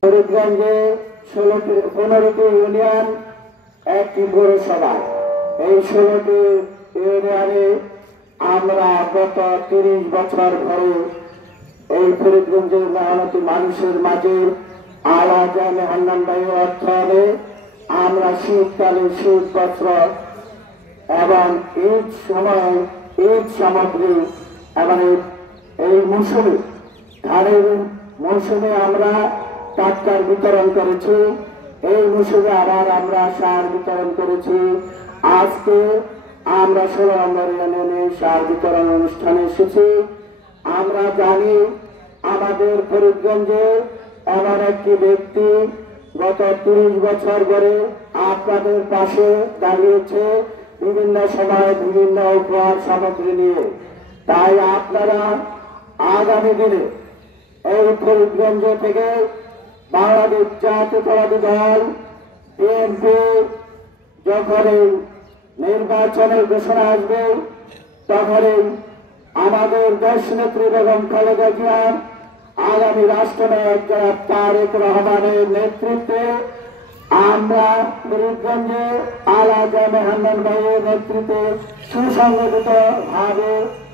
ফরিদগঞ্জে 15টি union, একটি পৌরসভা। এই 16টি ইউনিয়নে আমরা গত 30 বছর ধরে এই ফরিদগঞ্জের মেহনতি মানুষের মাঝে আলা জামে হান্নান ভাইয়ের অর্থায়নে আমরা শীতকালে শীত বস্ত্র এবং ঈদ সময় ঈদ সামগ্রী এবং এই মৌসুমে ধানের মৌসুমে আমরা ট্রাক্টর বিতরণ করেছি। এই মৌসুমে আবার আমরা সার বিতরণ করেছি। আজকে আমরা 16 নম্বর ইউনিয়নে সার বিতরণ অনুষ্ঠানে এসেছি। আমরা জানি আমাদের ফরিদগঞ্জে এমন একটি ব্যক্তি গত 30 বছর ধরে আপনাদের পাশে দাঁড়িয়েছে বিভিন্ন সময় বিভিন্ন উপহার সামগ্রী নিয়ে। তাই আপনারা আগামী দিনে এই ফরিদগঞ্জ থেকে বাংলাদেশ জাতীয়তাবাদী দল বিএনপি যখনই নির্বাচনের ঘোষণা আসবে তখনই আমাদের দেশ নেত্রী বেগম খালেদা জিয়া আগামী রাষ্ট্রনায়ক জনাব তারেক রহমানের নেতৃত্বে আমরা ফরিদগঞ্জে আলা জামে হান্নান ভাইয়ের নেতৃত্বে সুসংগঠিত ভাবে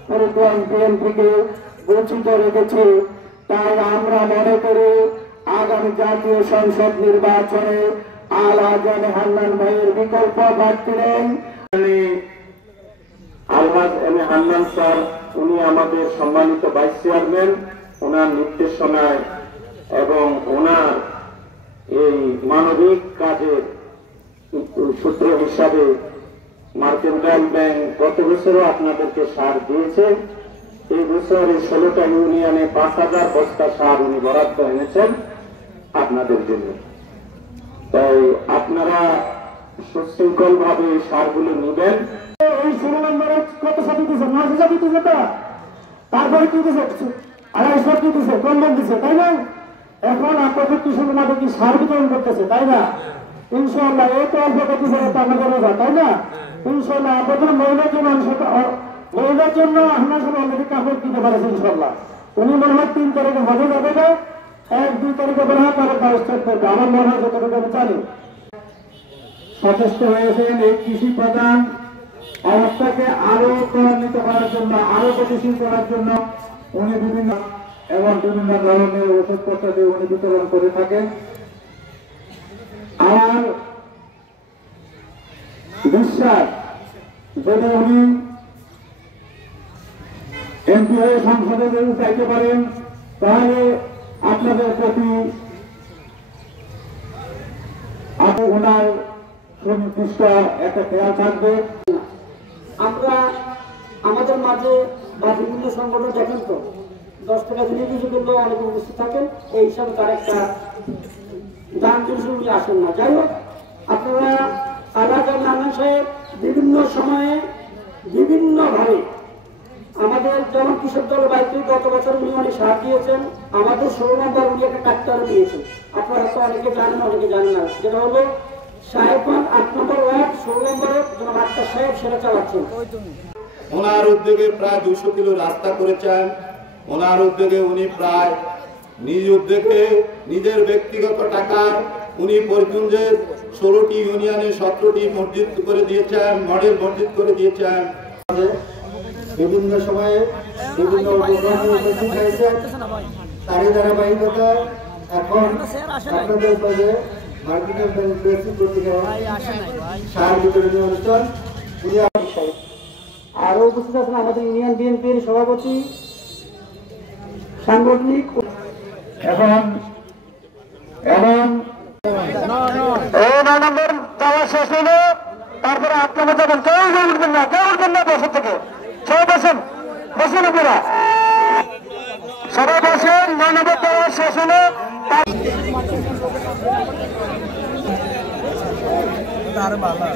ফরিদগঞ্জ বিএনপিকে গঠিত রেখেছি। তাই আমরা মনে করি আগামী জাতীয় সংসদ নির্বাচনে আলা জামে হান্নান ভাইয়ের বিকল্প প্রার্থী নেই। আলহাজ এম এ হান্নান স্যার, উনি আমাদের সম্মানিত ভাইস চেয়ারম্যান। ওনার নির্দেশনায় এবং ওনার এই মানবিক কাজের সূত্র হিসাবে মার্কেন্টাইল ব্যাংক গত বছরও আপনাদেরকে সার দিয়েছে। এই বছর এই 16টা ইউনিয়নে 5000 বস্তা সার উনি বরাদ্দ এনেছেন আপনাদের জন্য। তাই আপনারা সুশৃঙ্খল ভাবে সারগুলো নেবেন। এই 16 নম্বরে কত সাথে দিচ্ছে? 900 দিচ্ছে, তারপরে কি দিচ্ছে? 250 দিচ্ছে, কন্ডম দিচ্ছে, তাই না? এখন আপনাদের কৃষকের মাঠে কি সার বিতরণ করতেছে, তাই না? ইনশাআল্লাহ এই তো অল্প কিছু আপনাদের রোজা, তাই না? ইনশাআল্লাহ আপনাদের মহিলার জন্য আপনার সাথে অলরেডি কাপড় দিতে পারেছে ইনশাআল্লাহ। উনি মনে হয় 3 তারিখে হবে যাবে না, 1-2 তারিখে বলা হয় তারা ব্যবস্থা করবে। আমার মনে হয় যতটুকু আমি জানি সচেষ্ট হয়েছেন এই কৃষি প্রধান অবস্থাকে আরো ত্বরান্বিত করার জন্য, আরো গতিশীল করার জন্য উনি বিভিন্ন ধরনের ওষুধপত্র দিয়ে উনি বিতরণ করে থাকেন। আমার বিশ্বাস যদি উনি এমপি হয়ে সংসদে যদি চাইতে পারেন তাহলে আপনাদের প্রতি ওনার সুনির্দিষ্ট একটা খেয়াল থাকবে। আমরা আমাদের মাঝে বা বিভিন্ন সংগঠন দেখেন তো 10 টাকা দিলে কিছু করলেও অনেকে উপস্থিত থাকেন, এই হিসাবে তার একটা দান উনি আসেন না। যাই হোক, আপনারা আলাদা নানা সাহেব বিভিন্ন সময়ে বিভিন্নভাবে আমাদের যেমন কৃষক দল বাইকে গত বছর উনি অনেক সার দিয়েছেন, আমাদের 16 নম্বর উনি একটা ট্রাক্টরও দিয়েছেন। আপনারা তো অনেকে জানেন, অনেকে জানেন না। যেটা হলো সাহেবগঞ্জ 8 নম্বর ওয়ার্ড 16 নম্বরের জনাব আক্তার সাহেব সেটা চালাচ্ছেন। ওনার উদ্যোগে প্রায় 200 কিলো রাস্তা করেছেন। ওনার উদ্যোগে উনি প্রায় নিজ উদ্যোগে নিজের ব্যক্তিগত টাকায় উনি ফরিদগঞ্জের 16টি ইউনিয়নে 17টি মসজিদ করে দিয়েছেন, মডেল মসজিদ করে দিয়েছেন। বিভিন্ন সময়ে বিভিন্ন উপস্থিত হয়েছে। তারই ধারাবাহিকতা এখন আপনাদের মাঝে মার্কেটের সার বিতরণী অনুষ্ঠান। আরো উপস্থিত আছেন আমাদের ইউনিয়ন বিএনপির সভাপতি সাংগঠনিক। এখন দেওয়া শেষ হলো, তারপরে আপনারা যাবেন। কেউ উঠবেন না, কেউ উঠবেন না বছর থেকে। সবাই বসেন, বসেন আপনারা সবাই বসেন। 9 নম্বর দেওয়া শেষ হলো। তার ভালো